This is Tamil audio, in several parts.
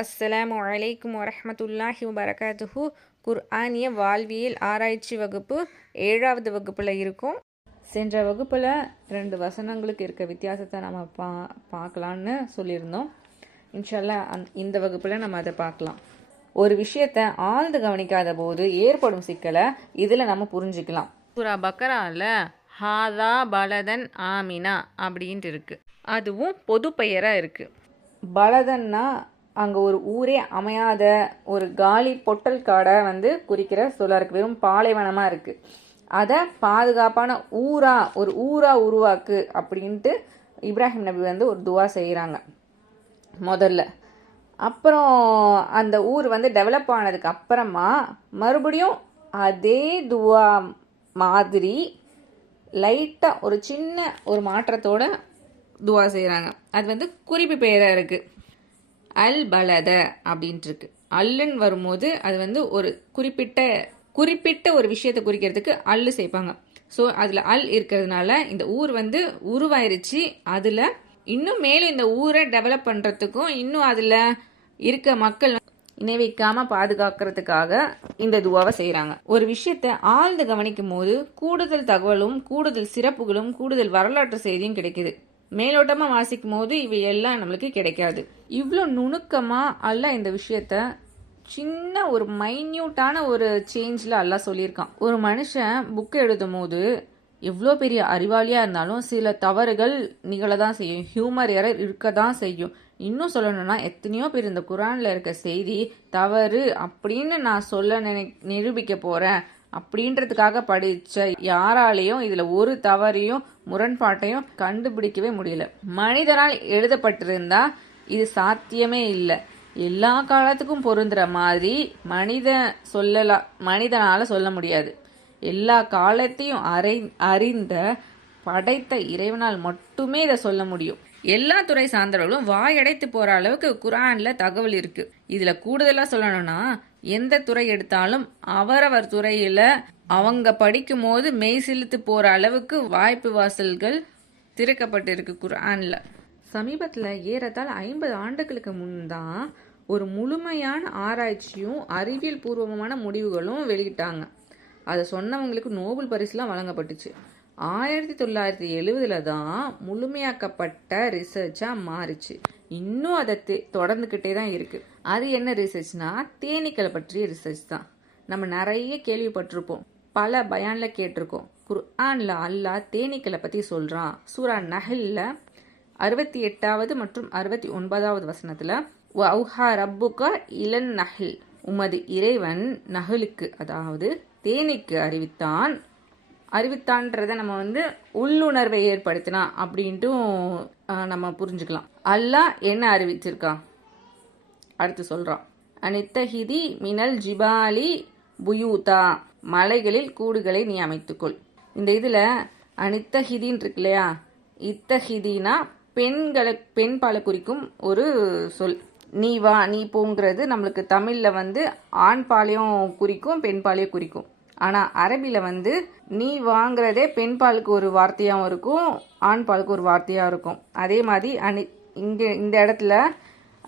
அஸ்ஸலாமு அலைக்கும் வரஹ்மத்துல்லாஹி வபரகாத்துஹு. குர்ஆனிய வாழ்வியல் ஆராய்ச்சி வகுப்பு 7வது வகுப்பில் இருக்கும். சென்ற வகுப்பில் 2 வசனங்களுக்கு இருக்க வித்தியாசத்தை நம்ம பார்க்கலான்னு சொல்லியிருந்தோம். இன்ஷால்லா இந்த வகுப்பில் நம்ம அதை பார்க்கலாம். ஒரு விஷயத்தை ஆழ்ந்து கவனிக்காத போது ஏற்படும் சிக்கலை இதில் நம்ம புரிஞ்சுக்கலாம். சூரா பக்கராவில் ஹாதா பலதன் ஆமினா அப்படின்ட்டு இருக்குது. அதுவும் பொது பெயராக இருக்குது. பலதன்னா அங்கே ஒரு ஊரே அமையாத ஒரு காலி பொட்டல் காடை குறிக்கிற சொல்ல இருக்கு. வெறும் பாலைவனமாக இருக்குது. அதை பாதுகாப்பான ஒரு ஊரா உருவாக்கு அப்படின்ட்டு இப்ராஹிம் நபி ஒரு துவா செய்கிறாங்க முதல்ல. அப்புறம் அந்த ஊர் டெவலப் ஆனதுக்கு அப்புறமா மறுபடியும் அதே துவா மாதிரி லைட்டாக ஒரு சின்ன ஒரு மாற்றத்தோட துவா செய்கிறாங்க. அது குறிப்பு பெயராக இருக்குது. அல் பலத அப்படின்ட்டு இருக்கு. அல்லுன்னு வரும்போது அது ஒரு குறிப்பிட்ட ஒரு விஷயத்தை குறிக்கிறதுக்கு அல்லு சேர்ப்பாங்க. ஸோ அதில் அல் இருக்கிறதுனால இந்த ஊர் உருவாயிருச்சு. அதில் இன்னும் மேலும் இந்த ஊரை டெவலப் பண்ணுறதுக்கும் இன்னும் அதில் இருக்க மக்கள் இணை வைக்காமல் பாதுகாக்கிறதுக்காக இந்த துவாவை செய்கிறாங்க. ஒரு விஷயத்தை ஆழ்ந்து கவனிக்கும் போது கூடுதல் தகவலும் கூடுதல் சிறப்புகளும் கூடுதல் வரலாற்று செய்தியும் கிடைக்குது. மேலோட்டமாக வாசிக்கும் போது இவை எல்லாம் நம்மளுக்கு கிடைக்காது. இவ்வளோ நுணுக்கமாக அல்ல இந்த விஷயத்த சின்ன ஒரு மைன்யூட்டான ஒரு சேஞ்சில் அல்ல சொல்லியிருக்கான். ஒரு மனுஷன் புக்கை எழுதும் போது எவ்வளோ பெரிய அறிவாளியாக இருந்தாலும் சில தவறுகள் நிகழதான் செய்யும். ஹியூமர் எரர் இருக்க தான் செய்யும். இன்னும் சொல்லணும்னா எத்தனையோ பேர் இந்த குரானில் இருக்க செய்தி தவறு அப்படின்னு நான் சொல்ல நிரூபிக்க போகிறேன் அப்படின்றதுக்காக படித்த யாராலையும் இதில் ஒரு தவறையும் முரண்பாட்டையும் கண்டுபிடிக்கவே முடியல. மனிதனால் எழுதப்பட்டிருந்தா இது சாத்தியமே இல்லை. எல்லா காலத்துக்கும் பொருந்துற மாதிரி மனிதனால சொல்ல முடியாது. எல்லா காலத்தையும் அறிந்த படைத்த இறைவனால் மட்டுமே இதை சொல்ல முடியும். எல்லா துறை சார்ந்தவர்களும் வாயடைத்து போற அளவுக்கு குர்ஆன்ல தகவல் இருக்கு. இதுல கூடுதலா சொல்லணும்னா எந்த துறை எடுத்தாலும் அவரவர் துறையில அவங்க படிக்கும் போது மெய் சிலுத்து போற அளவுக்கு வாய்ப்பு வாசல்கள் திறக்கப்பட்டு இருக்கு குர்ஆன்ல. சமீபத்தில் ஏறத்தாழ 50 ஆண்டுகளுக்கு முன்தான் ஒரு முழுமையான ஆராய்ச்சியும் அறிவியல் பூர்வமான முடிவுகளும் வெளியிட்டாங்க. அதை சொன்னவங்களுக்கு நோபல் பரிசுலாம் வழங்கப்பட்டுச்சு. 1970 தான் முழுமையாக்கப்பட்ட ரிசர்ச்சாக மாறிச்சு. இன்னும் அதை தொடர்ந்துக்கிட்டே தான் இருக்குது. அது என்ன ரிசர்ச்னா தேனீக்களை பற்றிய ரிசர்ச் தான். நம்ம நிறைய கேள்விப்பட்டிருப்போம், பல பயானில் கேட்டிருக்கோம். குர்ஆனில் அல்லாஹ் தேனீக்களை பற்றி சொல்கிறான். சூரா நஹ்ல்ல 68வது மற்றும் 69வது வசனத்தில் வௌஹா ரப்புக இலன் நஹ்ல், உமது இறைவன் நஹலுக்கு அதாவது தேனீக்கு அறிவித்தான்றதை நம்ம உள்ளுணர்வை ஏற்படுத்தினா அப்படின்ட்டு நம்ம புரிஞ்சுக்கலாம். அல்லாஹ் என்ன அறிவிச்சிருக்கான் அடுத்து சொல்றான். அனித்தஹிதி மினல் ஜிபாலி புயூதா, மலைகளில் கூடுகளை நீ அமைத்துக்கொள். இந்த இதில் அனித்தஹிதின்னு இருக்கு இல்லையா, இத்தஹிதினா பெண் பாலை குறிக்கும் ஒரு சொல். நீ வா நீ போங்கிறது நம்மளுக்கு தமிழில் ஆண் பாலையும் குறிக்கும் பெண் பாலையும் குறிக்கும். ஆனால் அரபியில் நீ வாங்கிறதே பெண் பாலுக்கு ஒரு வார்த்தையாகவும் இருக்கும், ஆண் பாலுக்கு ஒரு வார்த்தையாக இருக்கும். அதே மாதிரி இந்த இடத்துல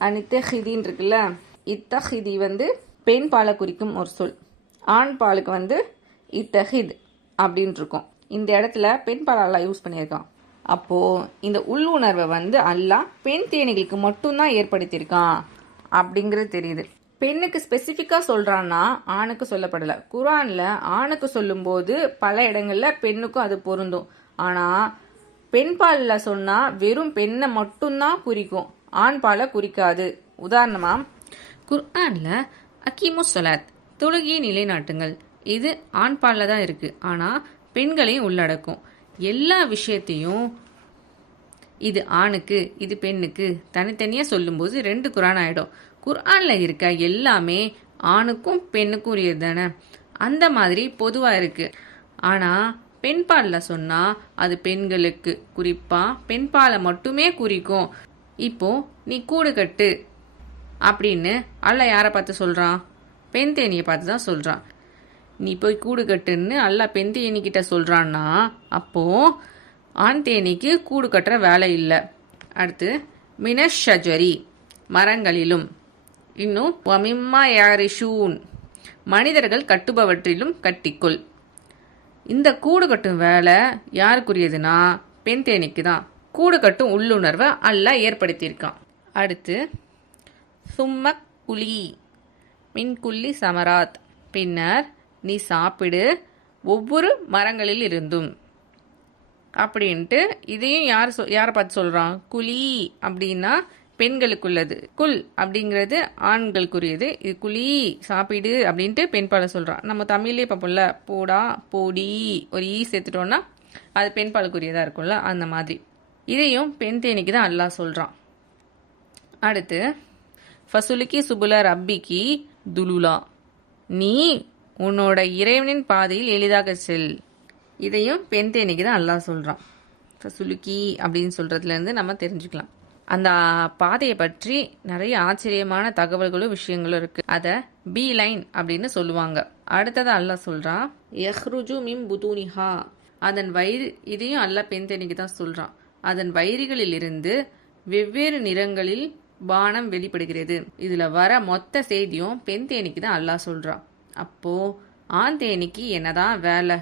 அனித்தஹிதின்னு இருக்குல்ல, இத்தஹிதி பெண் பாலை குறிக்கும் ஒரு சொல். ஆண் பாலுக்கு இத்தஹித் அப்படின்ட்டு இருக்கும். இந்த இடத்துல பெண் பால் அல்லாஹ் யூஸ் பண்ணியிருக்கான். அப்போது இந்த உள்ளுணர்வை அல்லாஹ் பெண் தேனிகளுக்கு மட்டும்தான் ஏற்படுத்தியிருக்கான் அப்படிங்கிறது தெரியுது. பெண்ணுக்கு ஸ்பெசிஃபிக்காக சொல்கிறான்னா ஆணுக்கு சொல்லப்படலை. குர்ஆனில் ஆணுக்கு சொல்லும்போது பல இடங்களில் பெண்ணுக்கும் அது பொருந்தும். ஆனால் பெண் பாலில் சொன்னால் வெறும் பெண்ணை மட்டும்தான் குறிக்கும், ஆண் பாலை குறிக்காது. உதாரணமாக குர்ஆனில் அக்கீமு ஸலாத், தொழுகையை நிலைநாட்டுங்கள், இது ஆண் பாலில் தான் இருக்குது. ஆனால் பெண்களையும் உள்ளடக்கும். எல்லா விஷயத்தையும் இது ஆணுக்கு இது பெண்ணுக்கு தனித்தனியாக சொல்லும்போது 2 குர்ஆன் ஆகிடும். குர்ஆனில் இருக்க எல்லாமே ஆணுக்கும் பெண்ணுக்கும் உரியது தானே, அந்த மாதிரி பொதுவாக இருக்குது. ஆனால் பெண் பாலில் சொன்னால் அது பெண்களுக்கு குறிப்பாக பெண் பாலை மட்டுமே குறிக்கும். இப்போ நீ கூடு கட்டு அப்படின்னு அல்லாஹ் யாரை பார்த்து சொல்கிறான்? பெண் தேனியை பார்த்து தான் சொல்கிறான். நீ போய் கூடு கட்டுன்னு அல்லாஹ் பெண் தேனிக்கிட்ட சொல்கிறான்னா அப்போது ஆண் தேனிக்கு கூடு கட்டுற வேலை இல்லை. அடுத்து மினஷ் ஷஜரி, மரங்களிலும், இன்னும் வமிம்மா யாரிஷூன், மனிதர்கள் கட்டுபவற்றிலும் கட்டிக்கொள். இந்த கூடு கட்டும் வேலை யாருக்குரியதுன்னா பெண் தேனிக்கு தான். கூடு கட்டும் உள்ளுணர்வை அல்லாஹ் ஏற்படுத்தியிருக்கான். அடுத்து சும்ம குலி மின் குல்லி சமராத், பின்னர் நீ சாப்பிடு ஒவ்வொரு மரங்களில் இருந்தும் அப்படின்ட்டு. இதையும் யாரை பார்த்து சொல்கிறான்? குலி அப்படின்னா பெண்களுக்குள்ளது, குல் அப்படிங்கிறது ஆண்களுக்குரியது. இது குலி சாப்பிடு அப்படின்ட்டு பெண்பாலை சொல்கிறான். நம்ம தமிழ்லேயே பார்ப்போம்ல, போடா போடி ஒரு ஈ சேர்த்துட்டோன்னா அது பெண்பாலுக்குரியதாக இருக்கும்ல, அந்த மாதிரி இதையும் பெண் தேனிக்கு தான் அல்லாஹ் சொல்கிறான். அடுத்து ஃபசுலுக்கி சுபுல ரப்பிக்கி துலுலா, நீ உன்னோட இறைவனின் பாதையில் எளிதாக செல். இதையும் பெண் தேனிக்கு தான் அல்லாஹ் சொல்கிறான். ஃபசுலுக்கி அப்படின்னு சொல்கிறதுலேருந்து நம்ம தெரிஞ்சுக்கலாம். அந்த பாதையை பற்றி நிறைய ஆச்சரியமான தகவல்களும் விஷயங்களும் இருக்குது. அதை பி லைன் அப்படின்னு சொல்லுவாங்க. அடுத்தது அல்லாஹ் சொல்கிறான் யஹ்ருஜு மிம் புதூனிஹா, அதன் வயிறு. இதையும் அல்லாஹ் பெண் தேனிக்கு தான் சொல்கிறான். அதன் வயிறுகளிலிருந்து வெவ்வேறு நிறங்களில் பானம் வெளிப்படுகிறது. இதில் வர மொத்த செய்தியும் பெண் தேனிக்கு தான் அல்லாஹ் சொல்கிறான். அப்போது ஆண் தேனிக்கு என்னதான் வேலை?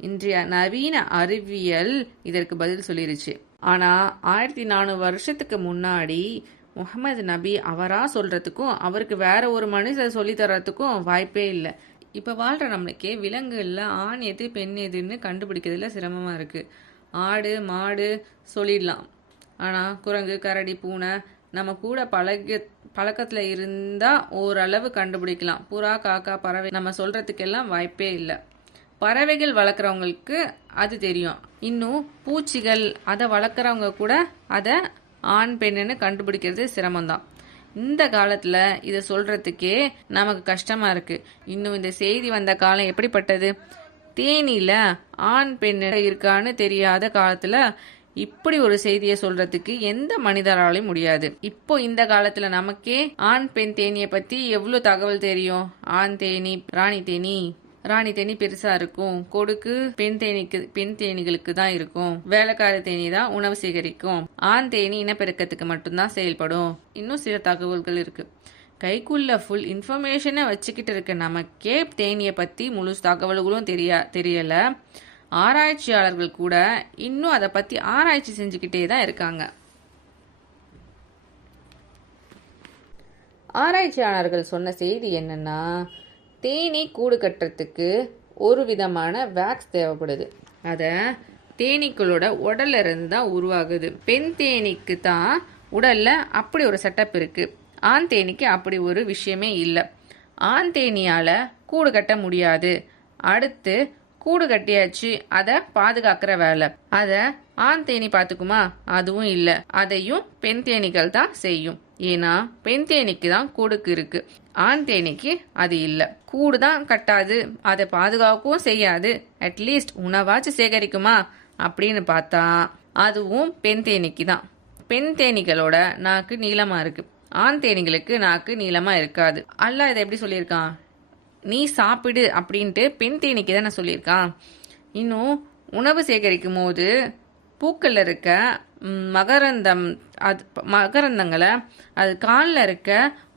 இன்றைய நவீன அறிவியல் இதற்கு பதில் சொல்லிருச்சு. ஆனால் 1400 வருஷத்துக்கு முன்னாடி முகமது நபி அவராக சொல்கிறதுக்கும் அவருக்கு வேற ஒரு மனுஷர் சொல்லித்தரத்துக்கும் வாய்ப்பே இல்லை. இப்போ வாழ்கிற நம்மளுக்கே விலங்குகளில் ஆண் எது பெண் எதுன்னு கண்டுபிடிக்கிறதுல சிரமமாக இருக்குது. ஆடு மாடு சொல்லிடலாம், ஆனால் குரங்கு கரடி பூனை நம்ம கூட பழக்கத்தில் இருந்தால் ஓரளவு கண்டுபிடிக்கலாம். புறா காக்கா பறவை நம்ம சொல்கிறதுக்கெல்லாம் வாய்ப்பே இல்லை. பறவைகள் வளர்க்குறவங்களுக்கு அது தெரியும். இன்னும் பூச்சிகள் அதை வளர்க்குறவங்க கூட அதை ஆண் பெண்ணுன்னு கண்டுபிடிக்கிறது சிரமம்தான். இந்த காலத்தில் இதை சொல்கிறதுக்கே நமக்கு கஷ்டமாக இருக்குது. இன்னும் இந்த செய்தி வந்த காலம் எப்படிப்பட்டது? தேனியில் ஆண் பெண் இருக்கான்னு தெரியாத காலத்தில் இப்படி ஒரு செய்தியை சொல்றதுக்கு எந்த மனிதராலையும் முடியாது. இப்போ இந்த காலத்துல நமக்கே ஆண் பெண் தேனியை பத்தி எவ்வளவு தகவல் தெரியும். ஆண் தேனி ராணி தேனி பெருசா இருக்கும், கொடுக்கு பெண் தேனிகளுக்கு தான் இருக்கும், வேலைக்கார தேனி தான் உணவு சேகரிக்கும், ஆண் தேனி இனப்பெருக்கத்துக்கு மட்டும்தான் செயல்படும். இன்னும் சில தகவல்கள் இருக்கு. கைக்குள்ள ஃபுல் இன்ஃபர்மேஷனை வச்சுக்கிட்டு இருக்க நமக்கே தேனியை பத்தி முழு தகவல்களும் தெரியல. ஆராய்ச்சியாளர்கள் கூட இன்னும் அதை பற்றி ஆராய்ச்சி செஞ்சுக்கிட்டே தான் இருக்காங்க. ஆராய்ச்சியாளர்கள் சொன்ன செய்தி என்னன்னா, தேனீ கூடு கட்டுறதுக்கு ஒரு விதமான வேக்ஸ் தேவைப்படுது. அதை தேனீக்களோட உடல்ல இருந்து தான் உருவாகுது. பெண் தேனீக்கு தான் உடல்ல அப்படி ஒரு செட்டப் இருக்கு. ஆண் தேனீக்கு அப்படி ஒரு விஷயமே இல்லை. ஆண் தேனியால கூடு கட்ட முடியாது. அடுத்து கூடு கட்டியாச்சு, அதை பாதுகாக்கிற வேலை அதை ஆண் தேனி பார்த்துக்குமா? அதுவும் இல்லை. அதையும் பெண் தேனிகள் தான் செய்யும். ஏன்னா பெண் தேனிக்கு தான் கூடுக்கு இருக்கு, ஆண் தேனிக்கு அது இல்லை. கூடு தான் கட்டாது, அதை பாதுகாக்கவும் செய்யாது. அட்லீஸ்ட் உணவாச்சு சேகரிக்குமா அப்படின்னு பார்த்தா அதுவும் பெண் தேனிக்கு தான். பெண் தேனிகளோட நாக்கு நீளமா இருக்கு, ஆண் தேனிகளுக்கு நாக்கு நீளமா இருக்காது. அல்லாஹ் இதை எப்படி சொல்லியிருக்கான்? நீ சாப்பிடு அப்படின்ட்டு பெண் தேனிக்கு தான் நான் சொல்லியிருக்கான். இன்னும் உணவு சேகரிக்கும் போது பூக்களில் இருக்க மகரந்தங்களை அது காலில் இருக்க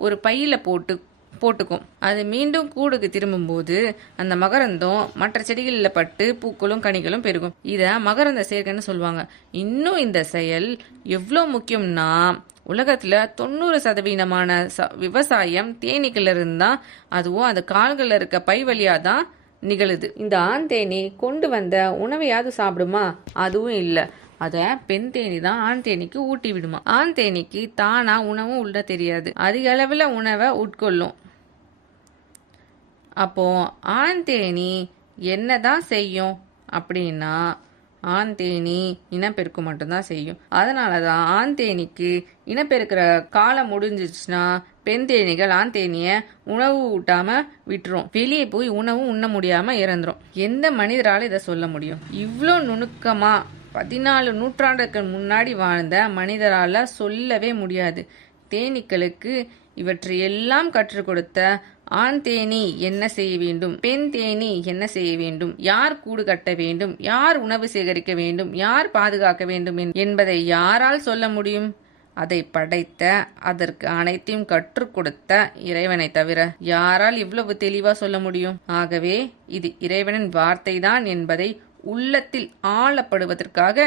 ஒரு பையில் போட்டுக்கும். அது மீண்டும் கூடுக்கு திரும்பும்போது அந்த மகரந்தம் மற்ற செடிகளில் பட்டு பூக்களும் கனிகளும் பெருகும். இதை மகரந்த சேர்க்கைன்னு சொல்லுவாங்க. இன்னும் இந்த செயல் எவ்வளோ முக்கியம்னா, உலகத்தில் 90% விவசாயம் தேனீக்கள் இருந்தால், அதுவும் அது கால்களில் இருக்க பை வழியாக தான் நிகழுது. இந்த ஆண் தேனி கொண்டு வந்த உணவையாவது சாப்பிடுமா? அதுவும் இல்லை. அதை பெண் தேனி தான் ஆண் தேனிக்கு ஊட்டி விடுமா. ஆண் தேனிக்கு தானா உணவும் உள்ள தெரியாது, அதிக அளவில் உணவை உட்கொள்ளும். அப்போ ஆண் தேனி என்னதான் செய்யும் அப்படின்னா, ஆண் தேனி இனப்பெருக்கம் மட்டும்தான் செய்யும். அதனால தான் ஆண் தேனிக்கு இனப்பெருக்கிற காலம் முடிஞ்சிச்சுன்னா பெண் தேனிகள் ஆண் தேனியை உணவு ஊட்டாம விட்டுரும். வெளியே போய் உணவும் உண்ண முடியாம இறந்துரும். எந்த மனிதரால இதை சொல்ல முடியும்? இவ்வளோ நுணுக்கமா 14 நூற்றாண்டுக்கு முன்னாடி வாழ்ந்த மனிதரால சொல்லவே முடியாது. தேனீக்களுக்கு இவற்றை எல்லாம் கற்றுக் கொடுத்த ஆண் தேனி என்ன செய்ய வேண்டும், பெண் தேனி என்ன செய்ய வேண்டும், யார் கூடு கட்ட வேண்டும், யார் உணவு சேகரிக்க வேண்டும், யார் பாதுகாக்க வேண்டும் என்பதை யாரால் சொல்ல முடியும்? அதை படைத்த, அதற்கு அனைத்தையும் கற்றுக் கொடுத்த இறைவனை தவிர யாரால் இவ்வளவு தெளிவா சொல்ல முடியும்? ஆகவே இது இறைவனின் வார்த்தை தான் என்பதை உள்ளத்தில் ஆழப்படுவதற்காக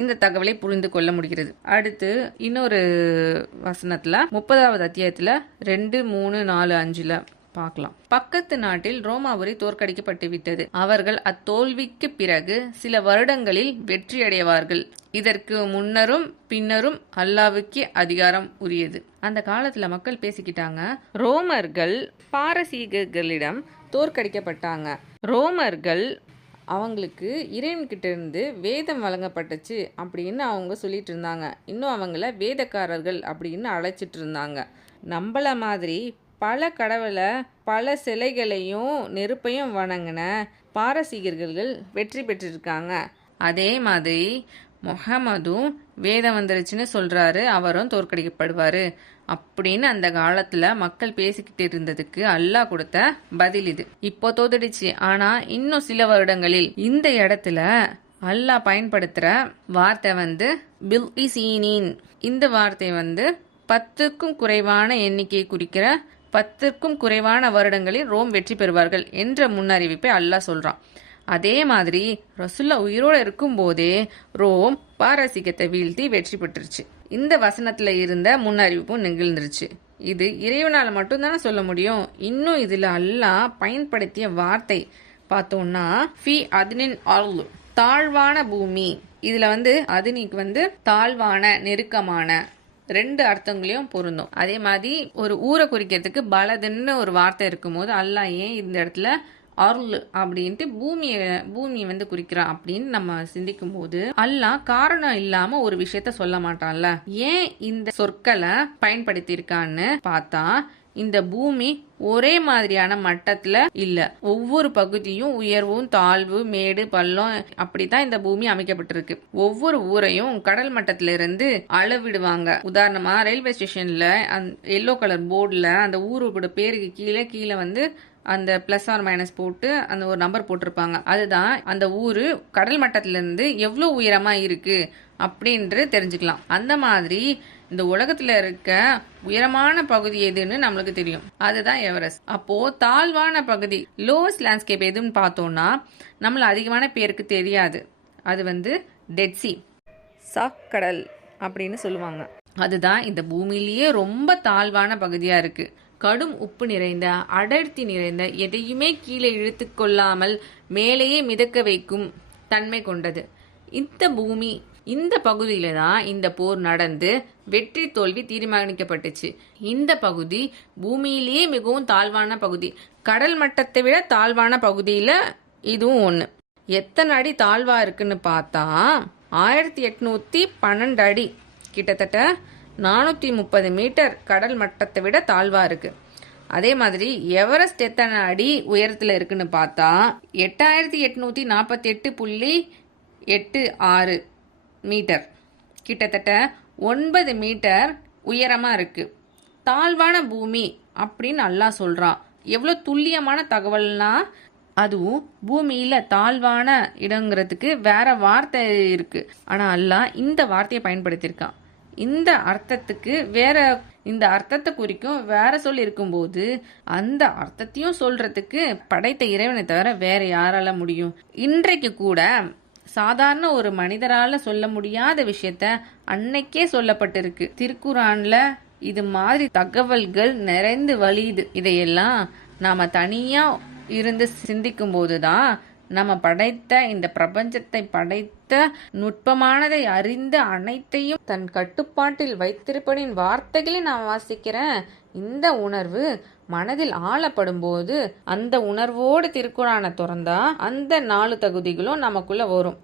இந்த தகவலை புரிந்து கொள்ள முடிகிறது. அடுத்து இன்னொரு வசனத்துல 30வது அத்தியாயத்துல 2, 3, 4, 5 பார்க்கலாம். பக்கத்து நாட்டில் ரோமாபுரி தோற்கடிக்கப்பட்டு விட்டது. அவர்கள் அத்தோல்விக்கு பிறகு சில வருடங்களில் வெற்றியடைவார்கள். இதற்கு முன்னரும் பின்னரும் அல்லாவுக்கே அதிகாரம் உரியது. அந்த காலத்துல மக்கள் பேசிக்கிட்டாங்க, ரோமர்கள் பாரசீகர்களிடம் தோற்கடிக்கப்பட்டாங்க. ரோமர்கள் அவங்களுக்கு இறைவன்கிட்ட இருந்து வேதம் வழங்கப்பட்டுச்சு அப்படின்னு அவங்க சொல்லிட்டு இருந்தாங்க. இன்னும் அவங்கள வேதக்காரர்கள் அப்படின்னு அழைச்சிட்டு இருந்தாங்க. நம்மள மாதிரி பல கடவுளை, பல சிலைகளையும் நெருப்பையும் வணங்கின பாரசீகர்கள் வெற்றி பெற்றிருக்காங்க. அதே மாதிரி முஹம்மதும் வேதம் வந்துருச்சுன்னு சொல்றாரு, அவரும் தோற்கடிக்கப்படுவாரு அப்படின்னு அந்த காலத்துல மக்கள் பேசிக்கிட்டு இருந்ததுக்கு அல்லாஹ் கொடுத்த பதில் இது. இப்போ தோத்துடுச்சு. ஆனா இன்னும் சில வருடங்களில் இந்த இடத்துல அல்லாஹ் பயன்படுத்துற வார்த்தை பில்இசீனின். இந்த வார்த்தை 10க்கும் குறைவான எண்ணிக்கையை குறிக்கிற 10க்கும் குறைவான வருடங்களில் ரோம் வெற்றி பெறுவார்கள் என்ற முன்னறிவிப்பை அல்லாஹ் சொல்றான். அதே மாதிரி ரசுல்லா உயிரோடு இருக்கும் போதே ரோம் பாரசீகத்தை வீழ்த்தி வெற்றி பெற்றுருச்சு. இந்த வசனத்துல இருந்த முன்னறிவிப்பும் நிகழ்ந்துருச்சு. இது இறைவனால மட்டும்தானே சொல்ல முடியும். இன்னும் இதுல அல்லாஹ் பயன்படுத்திய வார்த்தை பார்த்தோம்னா ஃபி அதினின் அருள், தாழ்வான பூமி. இதுல அதினிக்கு தாழ்வான, நெருக்கமான 2 அர்த்தங்களையும் பொருந்தும். அதே மாதிரி ஒரு ஊரை குறிக்கிறதுக்கு பலதுன்னு ஒரு வார்த்தை இருக்கும்போது அல்லாஹ் ஏன் இந்த இடத்துல அருள் அப்படின்ட்டு பூமியை குறிக்கிறான் அப்படின்னு நம்ம சிந்திக்கும் போது அல்லாஹ் காரணம் இல்லாம ஒரு விஷயத்த சொல்ல மாட்டான்ல. ஏன் இந்த சொற்களை பயன்படுத்தி இருக்கான்னு பார்த்தா, இந்த பூமி ஒரே மாதிரியான மட்டத்துல இல்ல. ஒவ்வொரு பகுதியும் உயர்வும் தாழ்வு, மேடு, பள்ளம் அப்படித்தான் இந்த பூமி அமைக்கப்பட்டிருக்கு. ஒவ்வொரு ஊரையும் கடல் மட்டத்தில இருந்து அளவிடுவாங்க. உதாரணமா ரயில்வே ஸ்டேஷன்ல எல்லோ கலர் போர்டுல அந்த ஊரோட பேருக்கு கீழே அந்த பிளஸ் ஆர் மைனஸ் போட்டு அந்த ஒரு நம்பர் போட்டிருப்பாங்க. அதுதான் அந்த ஊரு கடல் மட்டத்தில இருந்து எவ்வளவு உயரமா இருக்கு அப்படின்று தெரிஞ்சுக்கலாம். அந்த மாதிரி இந்த உலகத்துல இருக்க உயரமான பகுதி எதுன்னு நம்மளுக்கு தெரியும், அதுதான் எவரெஸ்ட். அப்போ தாழ்வான பகுதி, லோவஸ்ட் லேண்ட்ஸ்கேப் எதுன்னு பார்த்தோம்னா நம்மள அதிகமான பேருக்கு தெரியாது. அது டெட் சி, சாக்கடல் அப்படின்னு சொல்லுவாங்க. அதுதான் இந்த பூமியிலேயே ரொம்ப தாழ்வான பகுதியா இருக்கு. கடும் உப்பு நிறைந்த, அடர்த்தி நிறைந்த, எதையுமே கீழே இழுத்து கொள்ளாமல் மேலேயே மிதக்க வைக்கும் தன்மை கொண்டது இந்த பூமி. இந்த பகுதியில தான் இந்த போர் நடந்து வெற்றி தோல்வி தீர்மானிக்கப்பட்டுச்சு. இந்த பகுதி பூமியிலேயே மிகவும் தாழ்வான பகுதி. கடல் மட்டத்தை விட தாழ்வான பகுதியில இதுவும் ஒண்ணு. எத்தனை அடி தாழ்வா இருக்குன்னு பார்த்தா 1812 அடி, கிட்டத்தட்ட 430 மீட்டர் கடல் மட்டத்தை விட தாழ்வா இருக்கு. அதே மாதிரி எவரெஸ்ட் எத்தனை அடி உயரத்துல இருக்குன்னு பார்த்தா 8848.86 மீட்டர், கிட்டத்தட்ட 9 மீட்டர் உயரமா இருக்கு. தாழ்வான பூமி அப்படின்னு அல்லாஹ் சொல்றான். எவ்வளவு துல்லியமான தகவல்னா, அதுவும் பூமியில தாழ்வான இடங்கிறதுக்கு வேற வார்த்தை இருக்கு. ஆனா அல்லாஹ் இந்த வார்த்தையை பயன்படுத்தியிருக்கான். இந்த அர்த்தத்துக்கு வேற, இந்த அர்த்தத்தை குறிக்கும் வேற சொல் இருக்கும்போது அந்த அர்த்தத்தையும் சொல்றதுக்கு படைத்த இறைவனை தவிர வேற யாரால முடியும்? இன்றைக்கு கூட சாதாரண ஒரு மனிதரால சொல்ல முடியாத விஷயத்த அன்னைக்கே சொல்லப்பட்டிருக்கு. திருக்குரான்ல இது மாதிரி தகவல்கள் நிறைந்து வழியுது. இதையெல்லாம் நாம தனியா இருந்து சிந்திக்கும் போதுதான் நம்ம படைத்த இந்த பிரபஞ்சத்தை படைத்த நுட்பமானதை அறிந்த அனைத்தையும் தன் கட்டுப்பாட்டில் வைத்திருப்பனின் வார்த்தைகளை நான் வாசிக்கிறேன். இந்த உணர்வு மனதில் ஆழப்படும் போது அந்த உணர்வோடு திருக்குறானை திறந்தா அந்த 4 தகுதிகளும் நமக்குள்ள வரும்.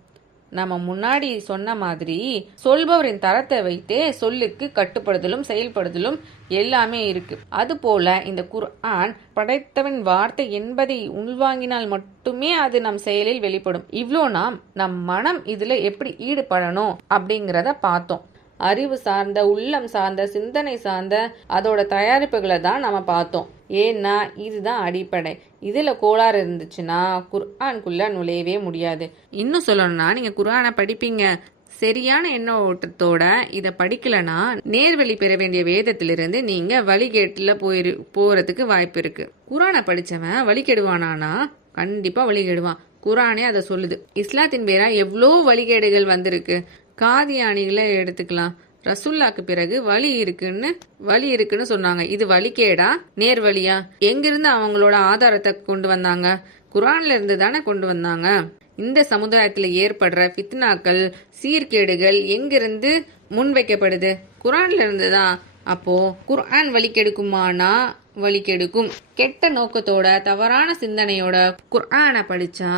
நம்ம முன்னாடி சொன்ன மாதிரி சொல்பவரின் தரத்தை வைத்தே சொல்லுக்கு கட்டுப்படுதலும் செயல்படுதலும் எல்லாமே இருக்கு. அது போல இந்த குர்ஆன் படைத்தவன் வார்த்தை என்பதை உள்வாங்கினால் மட்டுமே அது நம் செயலில் வெளிப்படும். இவ்வளோ நம் மனம் இதுல எப்படி ஈடுபடணும் அப்படிங்கிறத பார்த்தோம். அறிவு சார்ந்த, உள்ளம் சார்ந்த, சிந்தனை சார்ந்த அதோட தயாரிப்புகளை தான் நம்ம பார்த்தோம். ஏன்னா இதுதான் அடிப்படை. இதுல கோளாறு இருந்துச்சுன்னா குர்ஆனுக்குள்ள நுழையவே முடியாது. இன்னும் சொல்லணும்னா, நீங்க குர்ஆனை படிப்பீங்க, சரியான எண்ண ஓட்டத்தோட இதை படிக்கலனா நேர்வழி பெற வேண்டிய வேதத்திலிருந்து நீங்க வழிகேட்டுல போறதுக்கு வாய்ப்பு இருக்கு. குரானை படிச்சவன் வழிகெடுவானா? கண்டிப்பா வழிகெடுவான். குரானே அதை சொல்லுது. இஸ்லாத்தின் பேரா எவ்வளோ வழிகேடுகள் வந்திருக்கு. காதியானிகளை எடுத்துக்கலாம். ரசுல்லாக்கு பிறகு வழி இருக்குன்னு சொன்னாங்க. இது வழிகேடா நேர்வழியா? எங்கிருந்து அவங்களோட ஆதாரத்தை கொண்டு வந்தாங்க? குரான்ல இருந்து தானே கொண்டு வந்தாங்க. இந்த சமுதாயத்துல ஏற்படுற ஃபித்னாக்கள் சீர்கேடுகள் எங்கிருந்து முன்வைக்கப்படுது? குரான்ல இருந்துதான். அப்போ குர்ஆன் வழிகெடுக்குமானா வழிகெடுக்கும். கெட்ட நோக்கத்தோட தவறான சிந்தனையோட குர்ஆனை படிச்சா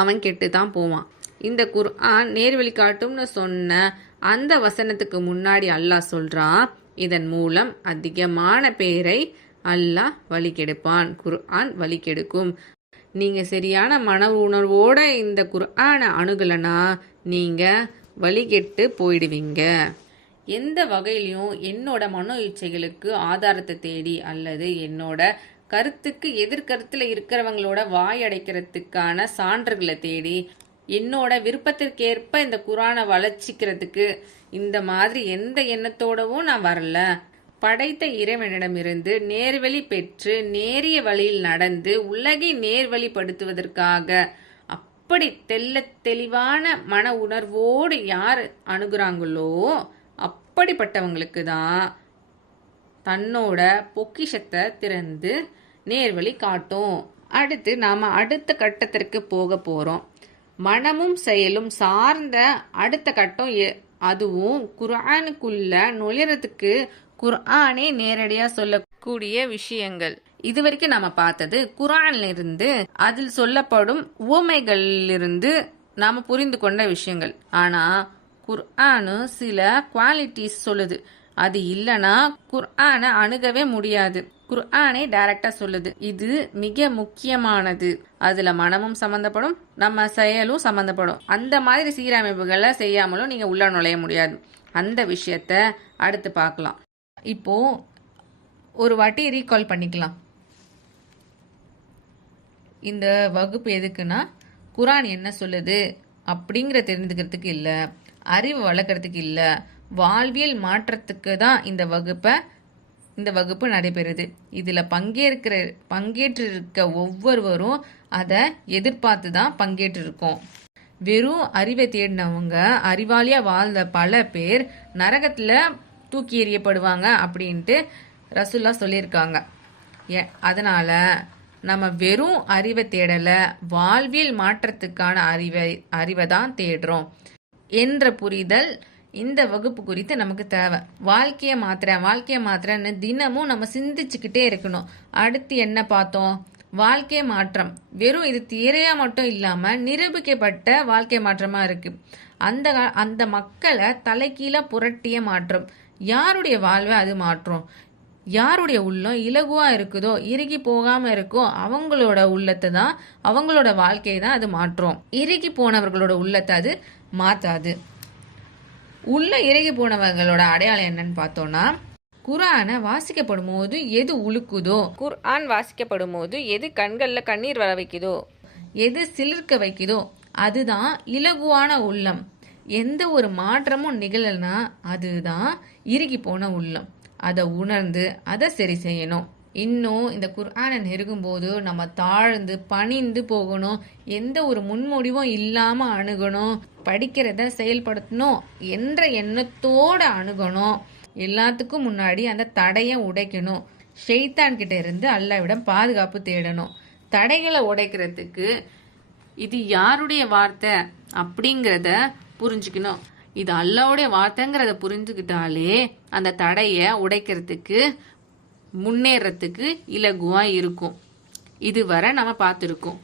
அவன் கெட்டுதான் போவான். இந்த குர்ஆன் நேர்வழி காட்டும்னு சொன்ன அந்த வசனத்துக்கு முன்னாடி அல்லாஹ் சொல்றான், இதன் மூலம் அதிகமான பேரை அல்லாஹ் வழிகெடுப்பான். குர்ஆன் வழிகெடுக்கும். நீங்க சரியான மன உணர்வோட இந்த குர்ஆனை அணுகலனா நீங்க வழிகெட்டு போயிடுவீங்க. எந்த வகையிலையும் என்னோட மனோ இச்சைகளுக்கு ஆதாரத்தை தேடி அல்லது என்னோட கருத்துக்கு எதிர்கருத்துல இருக்கிறவங்களோட வாய் அடைக்கிறதுக்கான சான்றுகளை தேடி என்னோட விருப்பத்திற்கேற்ப இந்த குர்ஆனை வளர்ச்சிக்கிறதுக்கு இந்த மாதிரி எந்த எண்ணத்தோடவும் நான் வரல. படைத்த இறைவனிடமிருந்து நேர்வழி பெற்று நேரிய வழியில் நடந்து உலகை நேர்வழிப்படுத்துவதற்காக அப்படி தெளிவான மன உணர்வோடு யார் அணுகுறாங்களோ அப்படிப்பட்டவங்களுக்கு தான் தன்னோட பொக்கிஷத்தை திறந்து நேர்வழி காட்டும். அடுத்து நாம அடுத்த கட்டத்திற்கு போக போறோம். மனமும் செயலும் சார்ந்த அடுத்த கட்டம். அதுவும் குர்ஆனுக்குள்ள நுழைறதுக்கு குர்ஆனே நேரடியா சொல்லக்கூடிய விஷயங்கள். இதுவரைக்கும் நாம பார்த்தது குர்ஆன்ல இருந்து அதில் சொல்லப்படும் உவமைகளிலிருந்து நாம புரிந்து கொண்ட விஷயங்கள். ஆனா குர்ஆனு சில குவாலிட்டிஸ் சொல்லுது. அது இல்லனா குர்ஆனை அணுகவே முடியாது. குர்ஆனே டைரக்டா சொல்லுது. இது மிக முக்கியமானது. அதுல மனமும் சம்பந்தப்படும், நம்ம செயலும் சம்பந்தப்படும். அந்த மாதிரி சீரமைப்புகளை செய்யாமலும் நீங்க உள்ள நுழைய முடியாது. அந்த விஷயத்த அடுத்து பார்க்கலாம். இப்போ ஒரு வாட்டி ரீகால் பண்ணிக்கலாம். இந்த வகுப்பு எதுக்குன்னா குர்ஆன் என்ன சொல்லுது அப்படிங்கிற தெரிஞ்சுக்கிறதுக்கு இல்லை, அறிவு வளர்க்கறதுக்கு இல்லை, வாழ்வியல் மாற்றத்துக்கு தான் இந்த வகுப்பு நடைபெறுது. இதுல பங்கேற்றிருக்க ஒவ்வொருவரும் அதை எதிர்பார்த்து தான் பங்கேற்றிருக்கோம். வெறும் அறிவை தேடினவங்க, அறிவாளியா வாழ்ந்த பல பேர் நரகத்துல தூக்கி எறியப்படுவாங்க அப்படின்ட்டு ரசூல்லா சொல்லியிருக்காங்க. அதனால நம்ம வெறும் அறிவை தேடல, வாழ்வியல் மாற்றத்துக்கான அறிவை தான் தேடுறோம் என்ற புரிதல் இந்த வகுப்பு குறித்து நமக்கு தேவை. வாழ்க்கையை மாத்திரன்னு தினமும் நம்ம சிந்திச்சுக்கிட்டே இருக்கணும். அடுத்து என்ன பார்த்தோம்? வாழ்க்கை மாற்றம். வெறும் இது தியரியா மட்டும் இல்லாம நிரூபிக்கப்பட்ட வாழ்க்கை மாற்றமா இருக்கு. அந்த மக்களை தலைகீழ புரட்டிய மாற்றம். யாருடைய வாழ்வை அது மாற்றும்? யாருடைய உள்ளம் இலகுவா இருக்குதோ, இறுகி போகாம இருக்கோ, அவங்களோட உள்ளத்தை தான், அவங்களோட வாழ்க்கையை தான் அது மாற்றும். இறுகி போனவர்களோட உள்ளத்தை அது மாத்தாது. உள்ள இறகி போனவங்களோட அடையாளம் என்னன்னு பார்த்தோம்னா, குர்ஆனை வாசிக்கப்படும் போது எது உழுக்குதோ, குர்ஆன் வாசிக்கப்படும் போது எது கண்கள்ல கண்ணீர் வர வைக்குதோ, எது சிலிர்க்க வைக்குதோ அதுதான் இலகுவான உள்ளம். எந்த ஒரு மாற்றமும் நிகழலனா அதுதான் இறுகி போன உள்ளம். அதை உணர்ந்து அதை சரி செய்யணும். இன்னும் இந்த குர்ஆனை நெருங்கும் போது நம்ம தாழ்ந்து பணிந்து போகணும். எந்த ஒரு முன்முடிவும் இல்லாம அணுகணும். படிக்கிறத செயல்படுத்தணும் என்ற எண்ணத்தோட அணுகணும். எல்லாத்துக்கும் முன்னாடி அந்த தடையை உடைக்கணும். ஷைத்தான் கிட்ட இருந்து அல்லாஹ்விடம் பாதுகாப்பு தேடணும். தடைகளை உடைக்கிறதுக்கு இது யாருடைய வார்த்தை அப்படிங்கிறத புரிஞ்சுக்கணும். இது அல்லாஹ்வுடைய வார்த்தைங்கிறத புரிஞ்சுக்கிட்டாலே அந்த தடையை உடைக்கிறதுக்கு முன்னேறத்துக்கு இலகுவா இருக்கும். இதுவரை நம்ம பார்த்துருக்கோம்.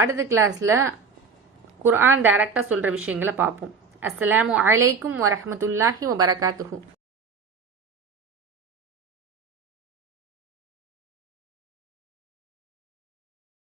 அடுத்த கிளாஸ்ல குர்ஆன் டைரக்டா சொல்ற விஷயங்களை பார்ப்போம். அஸ்ஸலாமு அலைக்கும் வரஹ்மத்துல்லாஹி வபரகாத்துஹு.